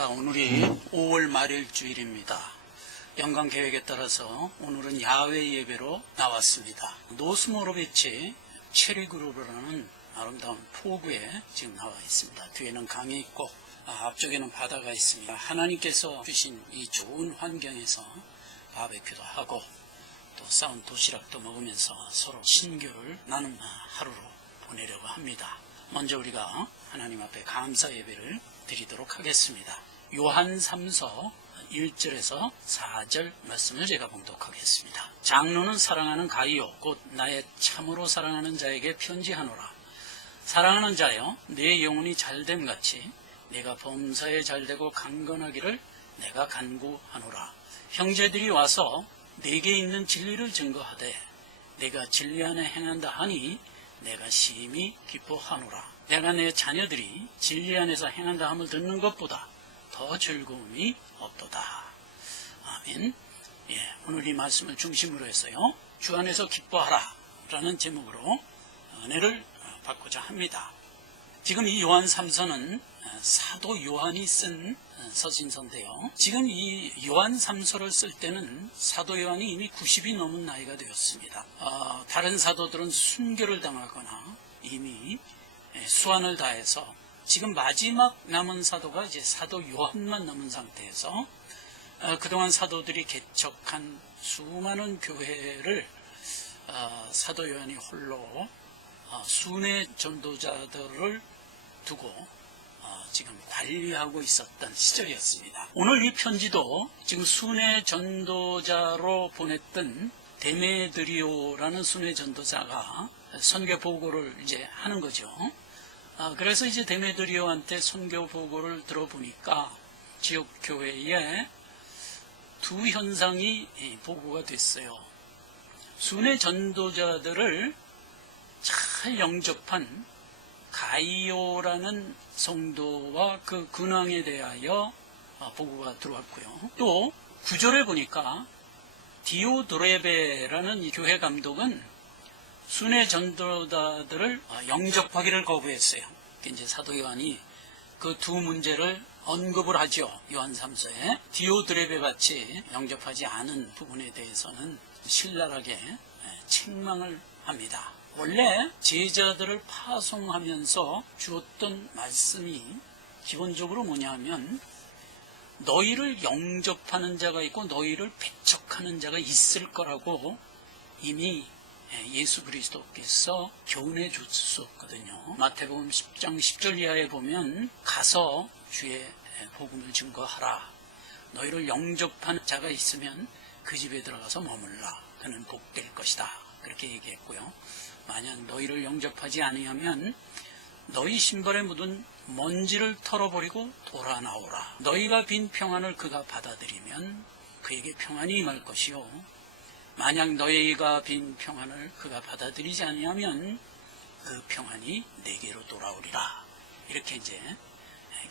자, 오늘이 5월 말일 주일입니다. 연간 계획에 따라서 오늘은 야외 예배로 나왔습니다. 노스모로비치 체리그룹이라는 아름다운 포구에 지금 나와 있습니다. 뒤에는 강이 있고 앞쪽에는 바다가 있습니다. 하나님께서 주신 이 좋은 환경에서 바베큐도 하고 또 싸운 도시락도 먹으면서 서로 친교를 나눈 하루로 보내려고 합니다. 먼저 우리가 하나님 앞에 감사 예배를 드리도록 하겠습니다. 요한 3서 1절에서 4절 말씀을 제가 봉독하겠습니다. 장로는 사랑하는 가이오 곧 나의 참으로 사랑하는 자에게 편지하노라. 사랑하는 자여, 내 영혼이 잘됨 같이 내가 범사에 잘되고 강건하기를 내가 간구하노라. 형제들이 와서 내게 있는 진리를 증거하되 내가 진리 안에 행한다 하니 내가 심히 기뻐하노라. 내가 내 자녀들이 진리 안에서 행한다 함을 듣는 것보다 더 즐거움이 없도다. 아멘. 오늘 이 말씀을 중심으로 해서요, 주 안에서 기뻐하라 라는 제목으로 은혜를 받고자 합니다. 지금 이 요한 3서는 사도 요한이 쓴 서신서인데요, 지금 이 요한 3서를 쓸 때는 사도 요한이 이미 90이 넘은 나이가 되었습니다. 다른 사도들은 순교를 당하거나 이미 수완을 다해서 지금 마지막 남은 사도가 이제 사도 요한만 남은 상태에서 그동안 사도들이 개척한 수많은 교회를 사도 요한이 홀로 순회 전도자들을 두고 지금 관리하고 있었던 시절이었습니다. 오늘 이 편지도 지금 순회 전도자로 보냈던 데메드리오라는 순회 전도자가 선교 보고를 이제 하는 거죠. 그래서 이제 데메드리오한테 선교 보고를 들어보니까 지역 교회에 두 현상이 보고가 됐어요. 순회 전도자들을 잘 영접한 가이오라는 성도와 그 근황에 대하여 보고가 들어왔고요. 또 9절에 보니까 디오드레베라는 이 교회 감독은 순회 전도자들을 영접하기를 거부했어요. 이제 사도 요한이 그 두 문제를 언급을 하죠. 요한 3서에 디오드레베 같이 영접하지 않은 부분에 대해서는 신랄하게 책망을 합니다. 원래 제자들을 파송하면서 주었던 말씀이 기본적으로 뭐냐면, 너희를 영접하는 자가 있고 너희를 배척하는 자가 있을 거라고 이미 예수 그리스도께서 교훈해 줬었거든요. 마태복음 10장 10절 이하에 보면 가서 주의 복음을 증거하라. 너희를 영접하는 자가 있으면 그 집에 들어가서 머물라. 그는 복될 것이다. 그렇게 얘기했고요. 만약 너희를 영접하지 아니하면 너희 신발에 묻은 먼지를 털어버리고 돌아 나오라. 너희가 빈 평안을 그가 받아들이면 그에게 평안이 임할 것이요, 만약 너희가 빈 평안을 그가 받아들이지 아니하면 그 평안이 내게로 돌아오리라. 이렇게 이제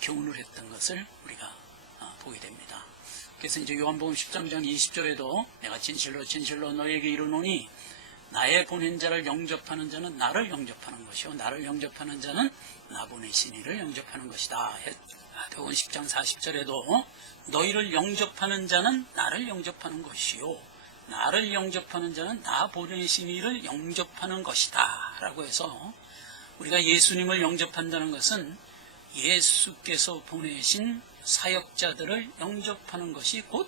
교훈을 했던 것을 우리가 보게 됩니다. 그래서 이제 요한복음 13장 20절에도 내가 진실로 진실로 너희에게 이르노니 나의 보낸 자를 영접하는 자는 나를 영접하는 것이요, 나를 영접하는 자는 나 보내신 이를 영접하는 것이다. 마태복음 10장 40절에도 너희를 영접하는 자는 나를 영접하는 것이요, 나를 영접하는 자는 나 보내신 이를 영접하는 것이다 라고 해서, 우리가 예수님을 영접한다는 것은 예수께서 보내신 사역자들을 영접하는 것이 곧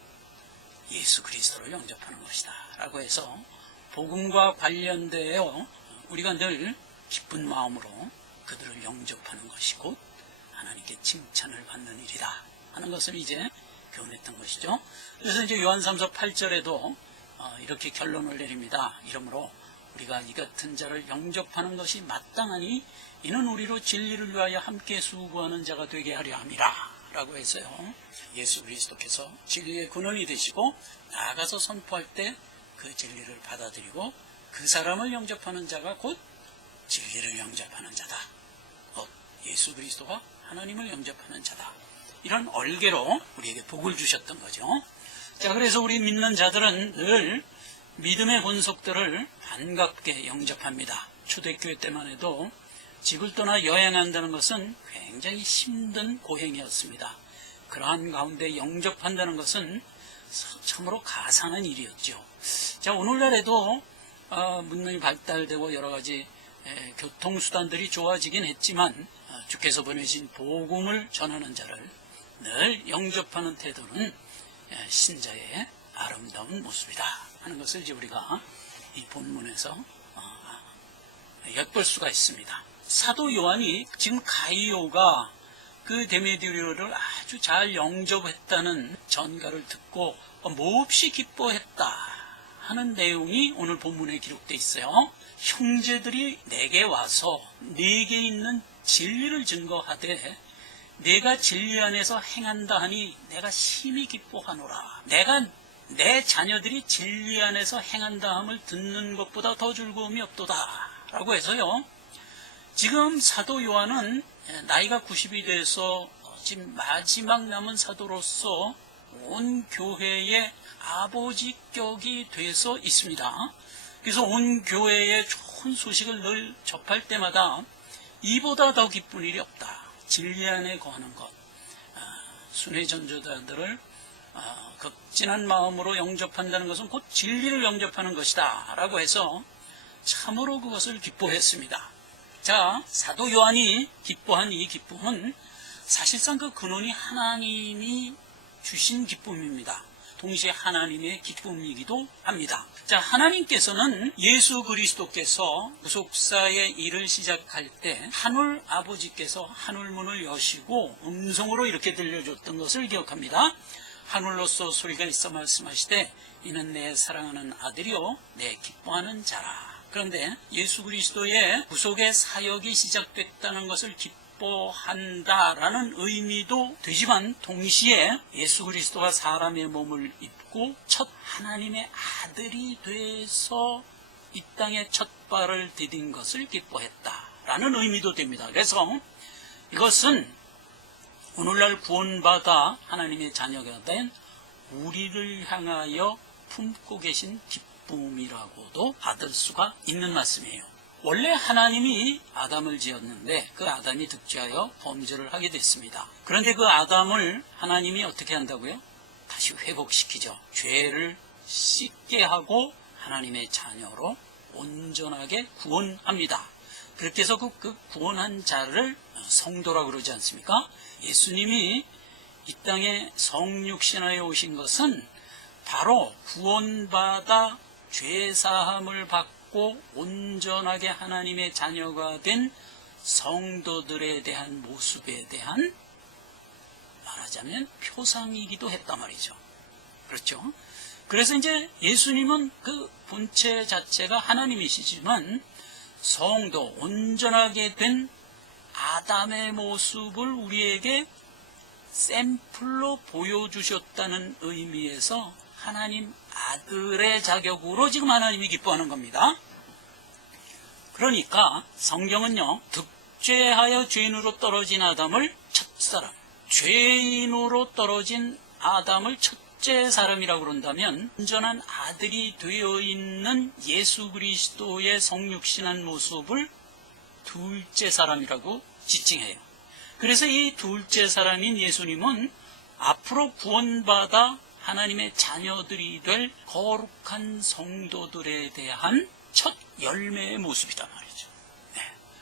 예수 그리스도를 영접하는 것이다 라고 해서, 복음과 관련되어 우리가 늘 기쁜 마음으로 그들을 영접하는 것이 곧 하나님께 칭찬을 받는 일이다 하는 것을 이제 교훈했던 것이죠. 그래서 이제 요한 3서 8절에도 이렇게 결론을 내립니다. 이러므로 우리가 이 같은 자를 영접하는 것이 마땅하니 이는 우리로 진리를 위하여 함께 수고하는 자가 되게 하려 함이라 라고 했어요. 예수 그리스도께서 진리의 근원이 되시고 나아가서 선포할 때 그 진리를 받아들이고 그 사람을 영접하는 자가 곧 진리를 영접하는 자다. 곧 예수 그리스도가 하나님을 영접하는 자다. 이런 얼개로 우리에게 복을 주셨던 거죠. 자, 그래서 우리 믿는 자들은 늘 믿음의 본속들을 반갑게 영접합니다. 초대교회 때만 해도 집을 떠나 여행한다는 것은 굉장히 힘든 고행이었습니다. 그러한 가운데 영접한다는 것은 참으로 가상한 일이었죠. 자, 오늘날에도 문명이 발달되고 여러 가지 교통수단들이 좋아지긴 했지만 주께서 보내신 복음을 전하는 자를 늘 영접하는 태도는 신자의 아름다운 모습이다 하는 것을 이제 우리가 이 본문에서 엿볼 수가 있습니다. 사도 요한이 지금 가이오가 그 데메디오를 아주 잘 영접했다는 전가를 듣고 몹시 기뻐했다 하는 내용이 오늘 본문에 기록되어 있어요. 형제들이 내게 와서 내게 있는 진리를 증거하되 내가 진리 안에서 행한다 하니 내가 심히 기뻐하노라. 내가 내 자녀들이 진리 안에서 행한다 함을 듣는 것보다 더 즐거움이 없도다 라고 해서요, 지금 사도 요한은 나이가 90이 돼서 지금 마지막 남은 사도로서 온 교회의 아버지격이 돼서 있습니다. 그래서 온 교회의 좋은 소식을 늘 접할 때마다 이보다 더 기쁜 일이 없다. 진리 안에 거하는 것, 순회 전도자들을 극진한 마음으로 영접한다는 것은 곧 진리를 영접하는 것이다 라고 해서 참으로 그것을 기뻐했습니다. 자, 사도 요한이 기뻐한 이 기쁨은 사실상 그 근원이 하나님이 주신 기쁨입니다. 동시에 하나님의 기쁨이기도 합니다. 자, 하나님께서는 예수 그리스도께서 구속사의 일을 시작할 때 하늘 아버지께서 하늘문을 여시고 음성으로 이렇게 들려줬던 것을 기억합니다. 하늘로서 소리가 있어 말씀하시되 이는 내 사랑하는 아들이요 내 기뻐하는 자라. 그런데 예수 그리스도의 구속의 사역이 시작됐다는 것을 기뻐한다라는 의미도 되지만 동시에 예수 그리스도가 사람의 몸을 입고 첫 하나님의 아들이 돼서 이 땅에 첫 발을 디딘 것을 기뻐했다라는 의미도 됩니다. 그래서 이것은 오늘날 구원받아 하나님의 자녀가 된 우리를 향하여 품고 계신 기쁨이라고도 받을 수가 있는 말씀이에요. 원래 하나님이 아담을 지었는데 그 아담이 득죄하여 범죄를 하게 됐습니다. 그런데 그 아담을 하나님이 어떻게 한다고요? 다시 회복시키죠. 죄를 씻게 하고 하나님의 자녀로 온전하게 구원합니다. 그렇게 해서 그 구원한 자를 성도라고 그러지 않습니까? 예수님이 이 땅에 성육신하여 오신 것은 바로 구원받아 죄사함을 받고 온전하게 하나님의 자녀가 된 성도들에 대한 모습에 대한 말하자면 표상이기도 했단 말이죠. 그렇죠? 그래서 이제 예수님은 그 본체 자체가 하나님이시지만 성도, 온전하게 된 아담의 모습을 우리에게 샘플로 보여주셨다는 의미에서 하나님 아들의 자격으로 지금 하나님이 기뻐하는 겁니다. 그러니까 성경은요, 득죄하여 죄인으로 떨어진 아담을 첫사람, 죄인으로 떨어진 아담을 첫째 사람이라고 그런다면 온전한 아들이 되어 있는 예수 그리스도의 성육신한 모습을 둘째 사람이라고 지칭해요. 그래서 이 둘째 사람인 예수님은 앞으로 구원받아 하나님의 자녀들이 될 거룩한 성도들에 대한 첫 열매의 모습이란 말이죠. 네.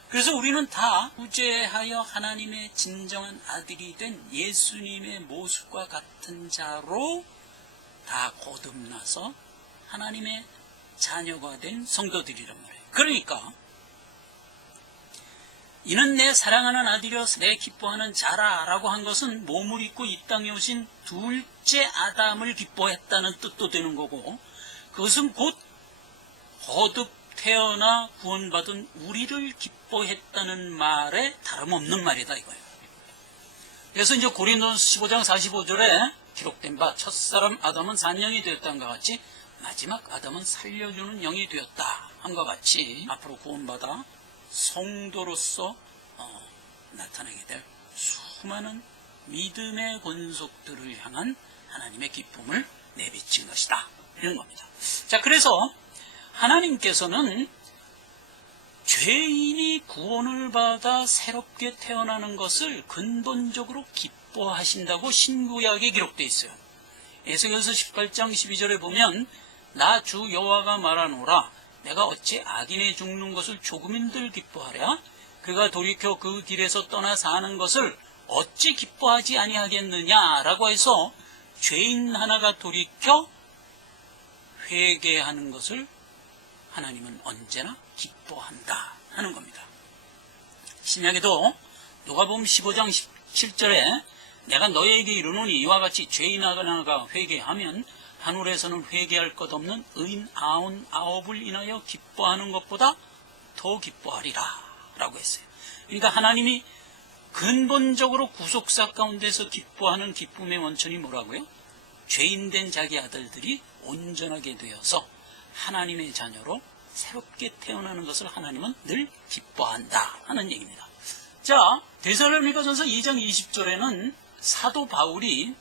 그래서 우리는 다 구제하여 하나님의 진정한 아들이 된 예수님의 모습과 같은 자로 다 거듭나서 하나님의 자녀가 된 성도들이란 말이에요. 그러니까 이는 내 사랑하는 아들이여 내 기뻐하는 자라 라고 한 것은 몸을 입고 이 땅에 오신 둘째 아담을 기뻐했다는 뜻도 되는 거고, 그것은 곧 거듭 태어나 구원받은 우리를 기뻐했다는 말에 다름없는 말이다 이거예요. 그래서 이제 고린도서 15장 45절에 기록된 바 첫사람 아담은 산영이 되었다는 것 같이 마지막 아담은 살려주는 영이 되었다 한것 같이 앞으로 구원받아 성도로서 나타나게 될 수많은 믿음의 권속들을 향한 하나님의 기쁨을 내비친 것이다 이런 겁니다. 자, 그래서 하나님께서는 죄인이 구원을 받아 새롭게 태어나는 것을 근본적으로 기뻐하신다고 신구약에 기록되어 있어요. 에스겔서 18장 12절에 보면 나 주 여호와가 말하노라 내가 어찌 악인의 죽는 것을 조금인들 기뻐하랴 그가 돌이켜 그 길에서 떠나 사는 것을 어찌 기뻐하지 아니하겠느냐라고 해서 죄인 하나가 돌이켜 회개하는 것을 하나님은 언제나 기뻐한다 하는 겁니다. 신약에도 누가복음 15장 17절에 내가 너희에게 이르노니 이와 같이 죄인 하나가 회개하면 하늘에서는 회개할 것 없는 의인 99을 인하여 기뻐하는 것보다 더 기뻐하리라 라고 했어요. 그러니까 하나님이 근본적으로 구속사 가운데서 기뻐하는 기쁨의 원천이 뭐라고요? 죄인된 자기 아들들이 온전하게 되어서 하나님의 자녀로 새롭게 태어나는 것을 하나님은 늘 기뻐한다 하는 얘기입니다. 자, 데살로니가전서 2장 20절에는 사도 바울이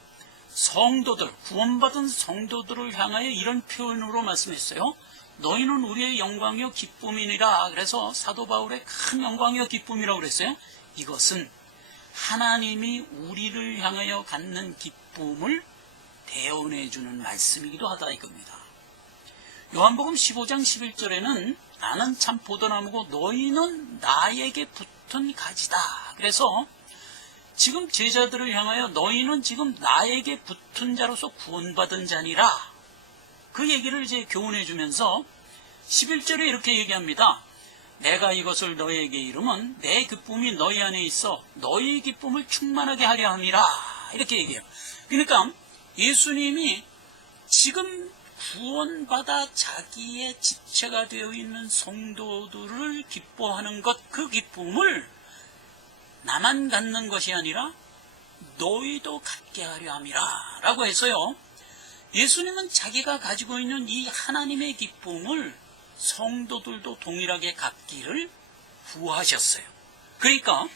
성도들, 구원받은 성도들을 향하여 이런 표현으로 말씀했어요. 너희는 우리의 영광이요 기쁨이니라. 그래서 사도 바울의 큰 영광이요 기쁨이라고 그랬어요. 이것은 하나님이 우리를 향하여 갖는 기쁨을 대언해 주는 말씀이기도 하다 이겁니다. 요한복음 15장 11절에는 나는 참 포도나무고 너희는 나에게 붙은 가지다. 그래서 지금 제자들을 향하여 너희는 지금 나에게 붙은 자로서 구원받은 자니라. 그 얘기를 이제 교훈해 주면서 11절에 이렇게 얘기합니다. 내가 이것을 너희에게 이르면 내 기쁨이 너희 안에 있어 너희 기쁨을 충만하게 하려 함이라. 이렇게 얘기해요. 그러니까 예수님이 지금 구원받아 자기의 지체가 되어 있는 성도들을 기뻐하는 것, 그 기쁨을 나만 갖는 것이 아니라 너희도 갖게 하려 함이라 라고 해서요, 예수님은 자기가 가지고 있는 이 하나님의 기쁨을 성도들도 동일하게 갖기를 구하셨어요. 그러니까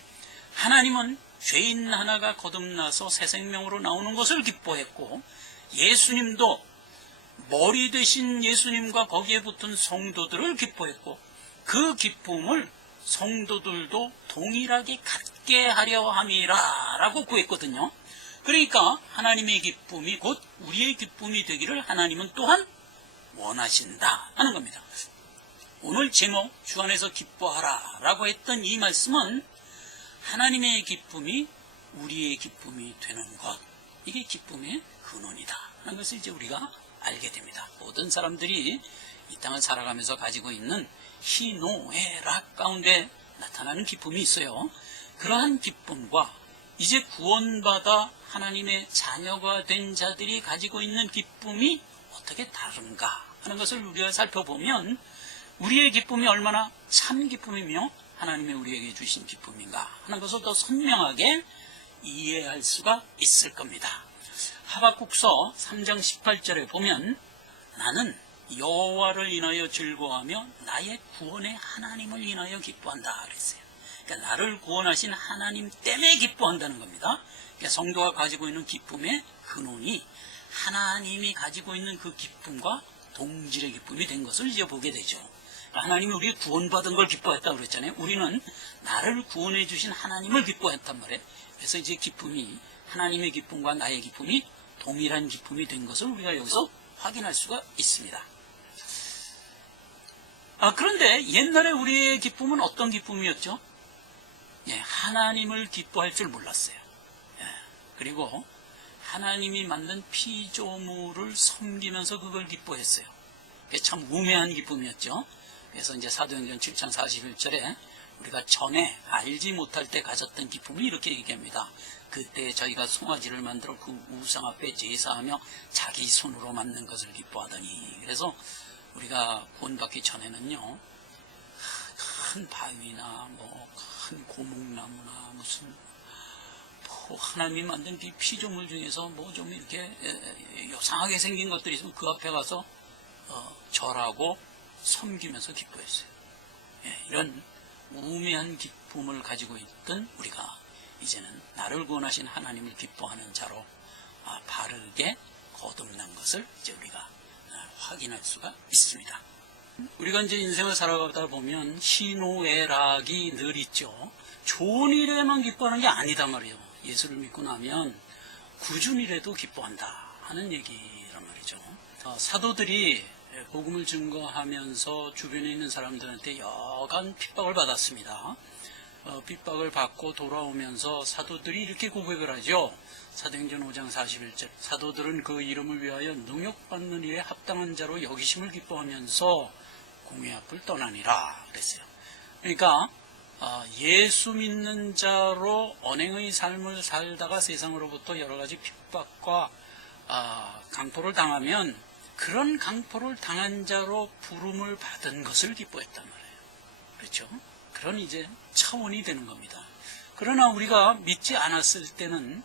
하나님은 죄인 하나가 거듭나서 새 생명으로 나오는 것을 기뻐했고, 예수님도 머리 되신 예수님과 거기에 붙은 성도들을 기뻐했고, 그 기쁨을 성도들도 동일하게 갖게 하려 함이라 라고 구했거든요. 그러니까 하나님의 기쁨이 곧 우리의 기쁨이 되기를 하나님은 또한 원하신다 하는 겁니다. 오늘 제목 주 안에서 기뻐하라 라고 했던 이 말씀은 하나님의 기쁨이 우리의 기쁨이 되는 것, 이게 기쁨의 근원이다 하는 것을 이제 우리가 알게 됩니다. 모든 사람들이 이 땅을 살아가면서 가지고 있는 희노애락 가운데 나타나는 기쁨이 있어요. 그러한 기쁨과 이제 구원받아 하나님의 자녀가 된 자들이 가지고 있는 기쁨이 어떻게 다른가 하는 것을 우리가 살펴보면 우리의 기쁨이 얼마나 참 기쁨이며 하나님의 우리에게 주신 기쁨인가 하는 것을 더 선명하게 이해할 수가 있을 겁니다. 하박국서 3장 18절에 보면 나는 여호와를 인하여 즐거워하며 나의 구원의 하나님을 인하여 기뻐한다 그랬어요. 그러니까 나를 구원하신 하나님 때문에 기뻐한다는 겁니다. 그러니까 성도가 가지고 있는 기쁨의 근원이 하나님이 가지고 있는 그 기쁨과 동질의 기쁨이 된 것을 이제 보게 되죠. 하나님이 우리 구원받은 걸 기뻐했다고 그랬잖아요. 우리는 나를 구원해 주신 하나님을 기뻐했단 말이에요. 그래서 이제 기쁨이 하나님의 기쁨과 나의 기쁨이 동일한 기쁨이 된 것을 우리가 여기서 확인할 수가 있습니다. 그런데 옛날에 우리의 기쁨은 어떤 기쁨이었죠? 하나님을 기뻐할 줄 몰랐어요. 그리고 하나님이 만든 피조물을 섬기면서 그걸 기뻐했어요. 그게 참 우매한 기쁨이었죠. 그래서 이제 사도행전 7장 41절에 우리가 전에 알지 못할 때 가졌던 기쁨을 이렇게 얘기합니다. 그때 저희가 송아지를 만들어 그 우상 앞에 제사하며 자기 손으로 만든 것을 기뻐하더니, 그래서 우리가 구원받기 전에는요, 큰 바위나 큰 고목나무나 무슨 하나님이 만든 이 피조물 중에서 좀 이렇게 요상하게 생긴 것들이 있으면 그 앞에 가서 절하고 섬기면서 기뻐했어요. 이런 우매한 기쁨을 가지고 있던 우리가 이제는 나를 구원하신 하나님을 기뻐하는 자로 바르게 거듭난 것을 이제 우리가 확인할 수가 있습니다. 우리가 이제 인생을 살아가다 보면 희노애락이 늘 있죠. 좋은 일에만 기뻐하는 게 아니다 말이에요. 예수를 믿고 나면 구준이라도 기뻐한다 하는 얘기란 말이죠. 사도들이 복음을 증거하면서 주변에 있는 사람들한테 여간 핍박을 받았습니다. 핍박을 받고 돌아오면서 사도들이 이렇게 고백을 하죠. 사도행전 5장 41절, 사도들은 그 이름을 위하여 능욕받는 일에 합당한 자로 여기심을 기뻐하면서 공회 앞을 떠나니라 그랬어요. 그러니까 예수 믿는 자로 언행의 삶을 살다가 세상으로부터 여러 가지 핍박과 강포를 당하면 그런 강포를 당한 자로 부름을 받은 것을 기뻐했단 말이에요. 그렇죠? 그런 이제 차원이 되는 겁니다. 그러나 우리가 믿지 않았을 때는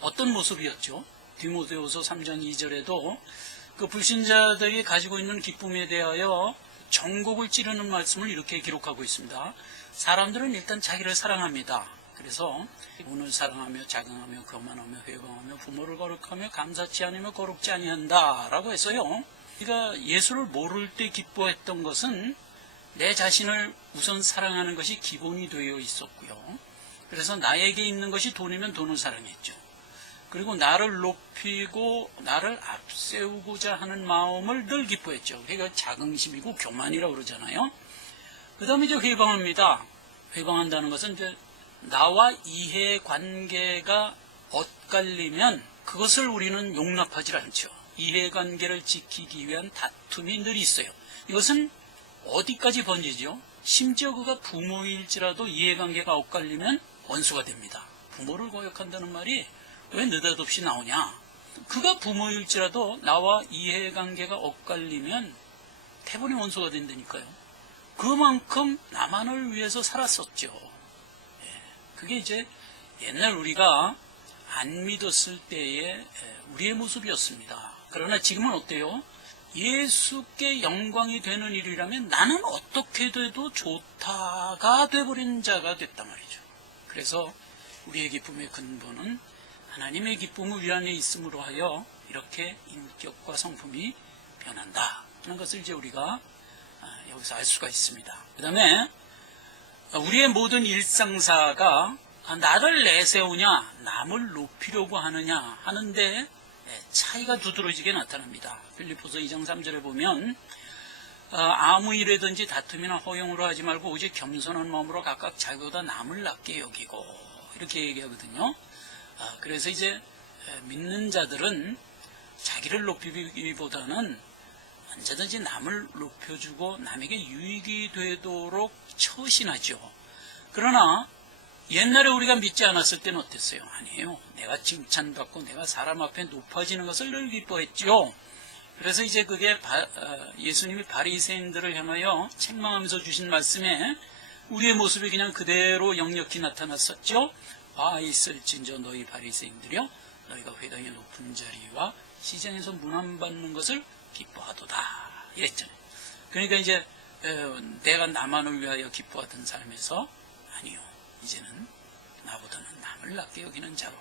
어떤 모습이었죠? 디모데후서 3장 2절에도 그 불신자들이 가지고 있는 기쁨에 대하여 전곡을 찌르는 말씀을 이렇게 기록하고 있습니다. 사람들은 일단 자기를 사랑합니다. 그래서 운을 사랑하며 자긍하며 교만하며 회방하며 부모를 거룩하며 감사치 않으며 거룩지 아니한다 라고 해서요. 우리가 예수를 모를 때 기뻐했던 것은 내 자신을 우선 사랑하는 것이 기본이 되어 있었고요. 그래서 나에게 있는 것이 돈이면 돈을 사랑했죠. 그리고 나를 높이고 나를 앞세우고자 하는 마음을 늘 기뻐했죠. 그러니까 자긍심이고 교만이라고 그러잖아요. 그 다음에 이제 회방합니다. 회방한다는 것은 이제 나와 이해관계가 엇갈리면 그것을 우리는 용납하지 않죠. 이해관계를 지키기 위한 다툼이 늘 있어요. 이것은 어디까지 번지죠? 심지어 그가 부모일지라도 이해관계가 엇갈리면 원수가 됩니다. 부모를 거역한다는 말이 왜 느닷없이 나오냐? 그가 부모일지라도 나와 이해관계가 엇갈리면 태분이 원수가 된다니까요. 그만큼 나만을 위해서 살았었죠. 그게 이제 옛날 우리가 안 믿었을 때의 우리의 모습이었습니다. 그러나 지금은 어때요? 예수께 영광이 되는 일이라면 나는 어떻게 돼도 좋다가 돼버린 자가 됐단 말이죠. 그래서 우리의 기쁨의 근본은 하나님의 기쁨을 위안에 있음으로 하여 이렇게 인격과 성품이 변한다 하는 것을 이제 우리가 여기서 알 수가 있습니다. 그 다음에 우리의 모든 일상사가 나를 내세우냐 남을 높이려고 하느냐 하는데 차이가 두드러지게 나타납니다. 빌립보서 2장 3절에 보면 아무 일에든지 다툼이나 허용으로 하지 말고 오직 겸손한 마음으로 각각 자기보다 남을 낮게 여기고 이렇게 얘기하거든요. 그래서 이제 믿는 자들은 자기를 높이기보다는 언제든지 남을 높여주고 남에게 유익이 되도록 처신하죠. 그러나 옛날에 우리가 믿지 않았을 때는 어땠어요? 아니에요. 내가 칭찬받고 내가 사람 앞에 높아지는 것을 늘 기뻐했죠. 그래서 이제 그게 예수님이 바리새인들을 향하여 책망하면서 주신 말씀에 우리의 모습이 그냥 그대로 역력히 나타났었죠. 아 있을진저 너희 바리새인들이여 너희가 회당의 높은 자리와 시장에서 문안받는 것을 기뻐하도다 이랬잖아요. 그러니까 이제 내가 나만을 위하여 기뻐하던 삶에서 아니요 이제는 나보다는 남을 낮게 여기는 자로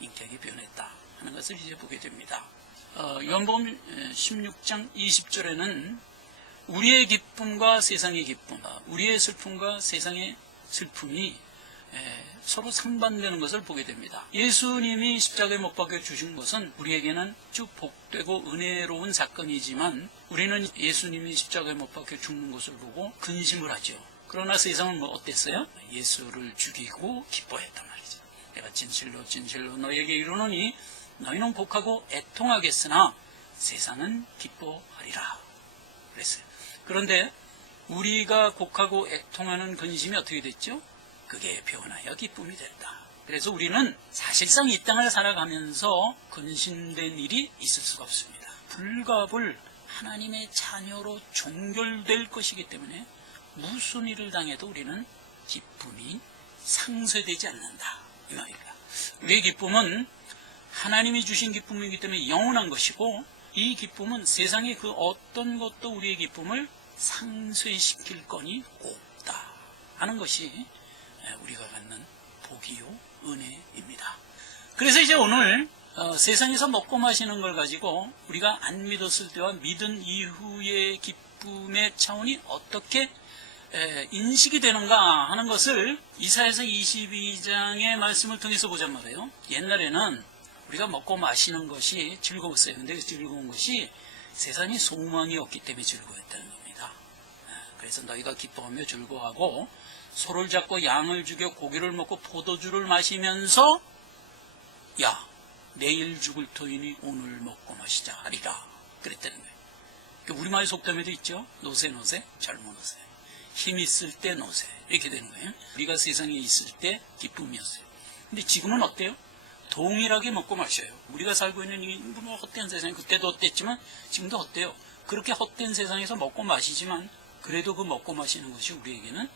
인격이 변했다 하는 것을 이제 보게 됩니다. 요한복음 16장 20절에는 우리의 기쁨과 세상의 기쁨, 우리의 슬픔과 세상의 슬픔이 서로 상반되는 것을 보게 됩니다. 예수님이 십자가에 못 박혀 주신 것은 우리에게는 아주 복되고 은혜로운 사건이지만 우리는 예수님이 십자가에 못 박혀 죽는 것을 보고 근심을 하죠. 그러나 세상은 뭐 어땠어요? 예수를 죽이고 기뻐했단 말이죠. 내가 진실로 진실로 너희에게 이르노니 너희는 곡하고 애통하겠으나 세상은 기뻐하리라 그랬어요. 그런데 우리가 곡하고 애통하는 근심이 어떻게 됐죠? 그게 변하여 기쁨이 됐다. 그래서 우리는 사실상 이 땅을 살아가면서 근심된 일이 있을 수가 없습니다. 불가불 하나님의 자녀로 종결될 것이기 때문에 무슨 일을 당해도 우리는 기쁨이 상쇄되지 않는다 이 말입니다. 우리의 기쁨은 하나님이 주신 기쁨이기 때문에 영원한 것이고 이 기쁨은 세상의 그 어떤 것도 우리의 기쁨을 상쇄시킬 건이 없다 하는 것이 우리가 갖는 복이요 은혜입니다. 그래서 이제 오늘 세상에서 먹고 마시는 걸 가지고 우리가 안 믿었을 때와 믿은 이후의 기쁨의 차원이 어떻게 인식이 되는가 하는 것을 이사야서 22장의 말씀을 통해서 보잔 말이에요. 옛날에는 우리가 먹고 마시는 것이 즐거웠어요. 근데 그 즐거운 것이 세상에 소망이 없기 때문에 즐거웠다는 겁니다. 그래서 너희가 기뻐하며 즐거워하고 소를 잡고 양을 죽여 고기를 먹고 포도주를 마시면서 야 내일 죽을 터이니 오늘 먹고 마시자 하리라 그랬다는 거예요. 우리말 속담에도 있죠. 노세 젊은 노세, 힘 있을 때 노세 이렇게 되는 거예요. 우리가 세상에 있을 때 기쁨이었어요. 근데 지금은 어때요? 동일하게 먹고 마셔요. 우리가 살고 있는 이 헛된 세상에 그때도 헛됐지만 지금도 헛돼요. 그렇게 헛된 세상에서 먹고 마시지만 그래도 그 먹고 마시는 것이 우리에게는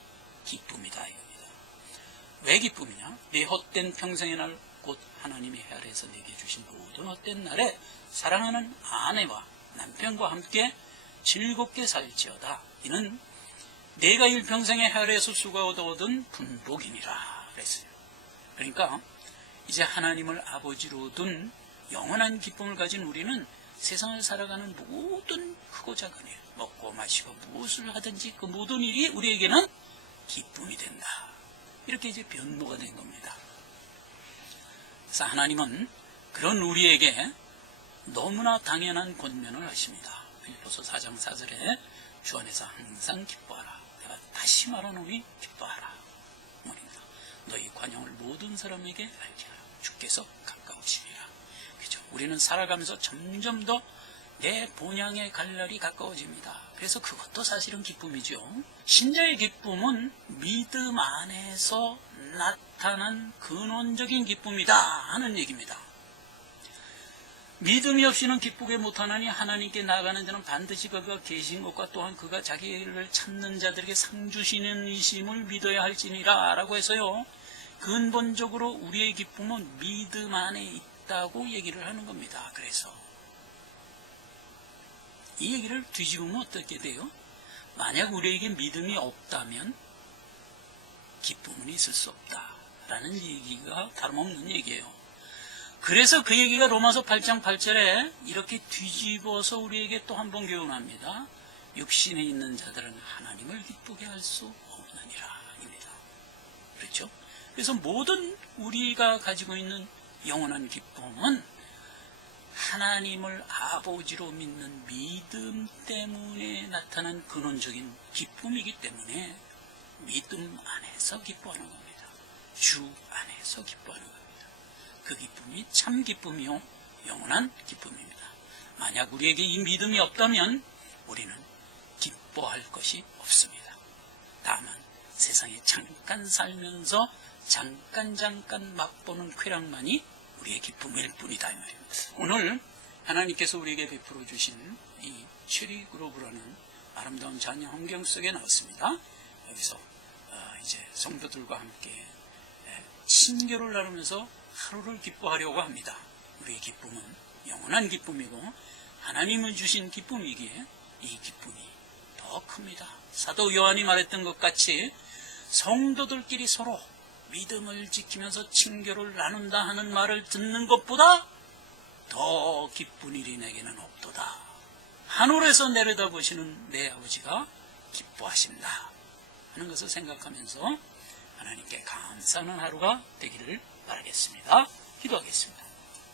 기쁨이다 이겁니다. 왜 기쁨이냐? 내 헛된 평생의 날 곧 하나님의 헤아려서 내게 주신 모든 헛된 날에 사랑하는 아내와 남편과 함께 즐겁게 살지어다. 이는 내가 일평생에 헤아려서 수고 얻은 분복이니라 그랬어요. 그러니까 이제 하나님을 아버지로 둔 영원한 기쁨을 가진 우리는 세상을 살아가는 모든 크고 작은 일, 먹고 마시고 무엇을 하든지 그 모든 일이 우리에게는 기쁨이 된다. 이렇게 이제 변모가 된 겁니다. 그래서 하나님은 그런 우리에게 너무나 당연한 권면을 하십니다. 빌립보서 4장 4절에 주 안에서 항상 기뻐하라. 내가 다시 말하노니 기뻐하라. 뭐입니다. 너희 관용을 모든 사람에게 알게 하라. 주께서 가까우시리라. 그죠? 우리는 살아가면서 점점 더 내 본향에 갈 날이 가까워집니다. 그래서 그것도 사실은 기쁨이죠. 신자의 기쁨은 믿음 안에서 나타난 근원적인 기쁨이다 하는 얘기입니다. 믿음이 없이는 기쁘게 못하나니 하나님께 나아가는 자는 반드시 그가 계신 것과 또한 그가 자기를 찾는 자들에게 상 주시는 이심을 믿어야 할지니라 라고 해서요. 근본적으로 우리의 기쁨은 믿음 안에 있다고 얘기를 하는 겁니다. 그래서 이 얘기를 뒤집으면 어떻게 돼요? 만약 우리에게 믿음이 없다면 기쁨은 있을 수 없다라는 얘기가 다름없는 얘기예요. 그래서 그 얘기가 로마서 8장 8절에 이렇게 뒤집어서 우리에게 또 한 번 교훈합니다. 육신에 있는 자들은 하나님을 기쁘게 할 수 없느니라 입니다. 그렇죠? 그래서 모든 우리가 가지고 있는 영원한 기쁨은 하나님을 아버지로 믿는 믿음 때문에 나타난 근원적인 기쁨이기 때문에 믿음 안에서 기뻐하는 겁니다. 주 안에서 기뻐하는 겁니다. 그 기쁨이 참 기쁨이요 영원한 기쁨입니다. 만약 우리에게 이 믿음이 없다면 우리는 기뻐할 것이 없습니다. 다만 세상에 잠깐 살면서 잠깐 맛보는 쾌락만이 우리의 기쁨일 뿐이다 이 말입니다. 오늘 하나님께서 우리에게 베풀어 주신 이 체리 그로브라는 아름다운 자녀 환경 속에 나왔습니다. 여기서 이제 성도들과 함께 친교를 나누면서 하루를 기뻐하려고 합니다. 우리의 기쁨은 영원한 기쁨이고 하나님을 주신 기쁨이기에 이 기쁨이 더 큽니다. 사도 요한이 말했던 것 같이 성도들끼리 서로 믿음을 지키면서 친교를 나눈다 하는 말을 듣는 것보다 더 기쁜 일이 내게는 없도다. 하늘에서 내려다보시는 내 아버지가 기뻐하신다 하는 것을 생각하면서 하나님께 감사하는 하루가 되기를 바라겠습니다. 기도하겠습니다.